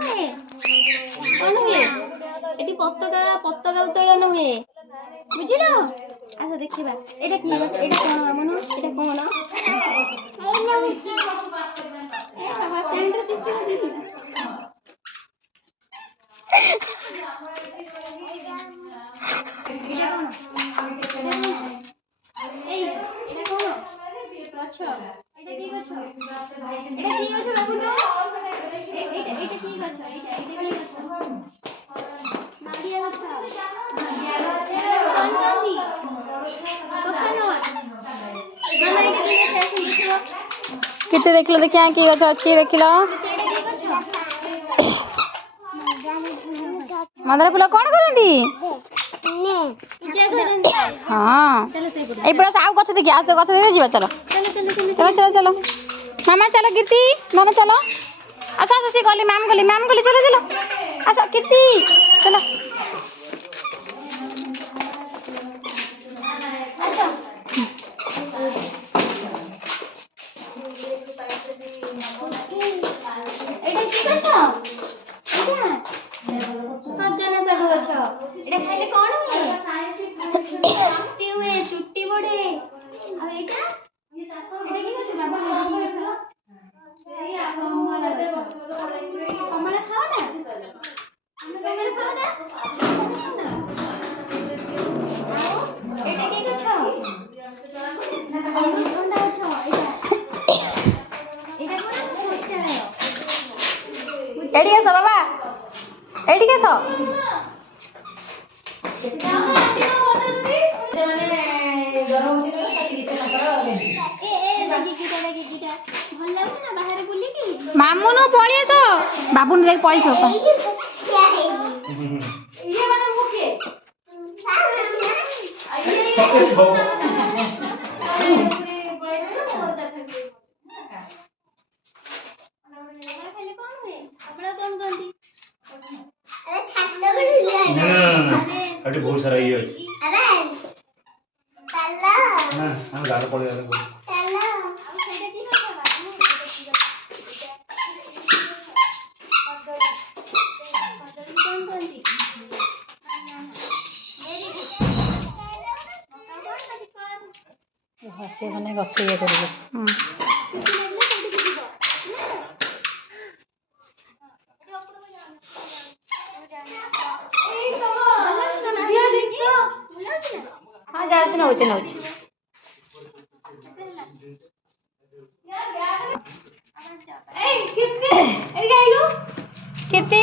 ହୁଏ? କଣ ହୁଏ? ଏଠି ପତାକା ଉତ୍ତୋଳନ ହୁଏ। ବୁଝିଲ? ଆସ ଦେଖିବା। ଏଇଟା କି ଗଛ? ଏଇଟା କଣ ଆମନ? ଏଇଟା କଣ? ଏ ବାବା ପ୍ୟାଣ୍ଟରେ ଶିଶି ଲାଗିଛି। ଏଇଟା କଣ? ଏଇ ଏଇଟା କଣ? ଗଛ। ଏଇଟା କି ଗଛ? ଏଇଟା କି ଗଛ ବାବୁଲୁ? ଏଇଟା କି ଗଛ? ଏଇଟା କି ଗଛ? ନଡ଼ିଆ ଗଛ। ନଡ଼ିଆ ଗଛ। କଣ କହନ୍ତି? କୋକୋନଟ୍। ମାମା ଏଇଟା କି ଗଛ? ଆସି ଦେଖିବ। କେତେ ଦେଖିଲ ଦେଖିଆ କି ଗଛ ଅଛି ଦେଖିଲ? ଏଇଟା କି ଗଛ? ମନ୍ଦାର ଫୁଲ କଣ କରନ୍ତି? ପୂଜା କରନ୍ତି। ହଁ ଚାଲ ସେଇପଟେ। ଏଇପଟେ ଆଉ ଗଛ ଦେଖି ଆଉ ତ ଗଛ ଦେଖି ଯିବା ଚାଲ ଚାଲ ଚାଲ ଚାଲ ମାମା ଚାଲ କୀର୍ତ୍ତି ନନେ ଚାଲ ଆସ ଆସ ସେ ଗଲି ମ୍ୟାମ୍ ଗଲି ଚାଲ ଚାଲ ଆସ କୀର୍ତ୍ତି ଚାଲ ଏଇଟା କି ଗଛ? ଏଇଟା ସଜନା ଶାଗ ଗଛ। ଏଇଟା ଖାଇଲେ କଣ ହୁଏ? ଶକ୍ତି ହୁଏ, ଚୁଟି ବଢେ। ଆଉ ଏଇଟା କି ଗଛ ବାବା? କମଳା ଗଛ। କମଳା ଖାଅ ନା? ଆମେ କମଳା ଖାଉ ନା? ଆଉ ଏଇଟା କି ଗଛ? ଅମୃତଭଣ୍ଡା ଗଛ। ଏଇଟା କଣ? ଶୌଚାଳୟ। ଏଠିକି ଆସ ବାବା ଏଠିକି ଆସ ଭଲ ଲାଗୁଛି ନା ବାହାରେ ବୁଲିକି? ମାମୁନୁ ପଳେଇ ଆସ ବାବୁନୁ ଯାଇକି ପଳେଇଥିବ बहुत सारा ये गाड़ पड़े ମାନେ ଗଛ ଇଏ କରିବେ ହଁ ଯାଉଛି ନଉଛି ନଉଛି କୀର୍ତ୍ତି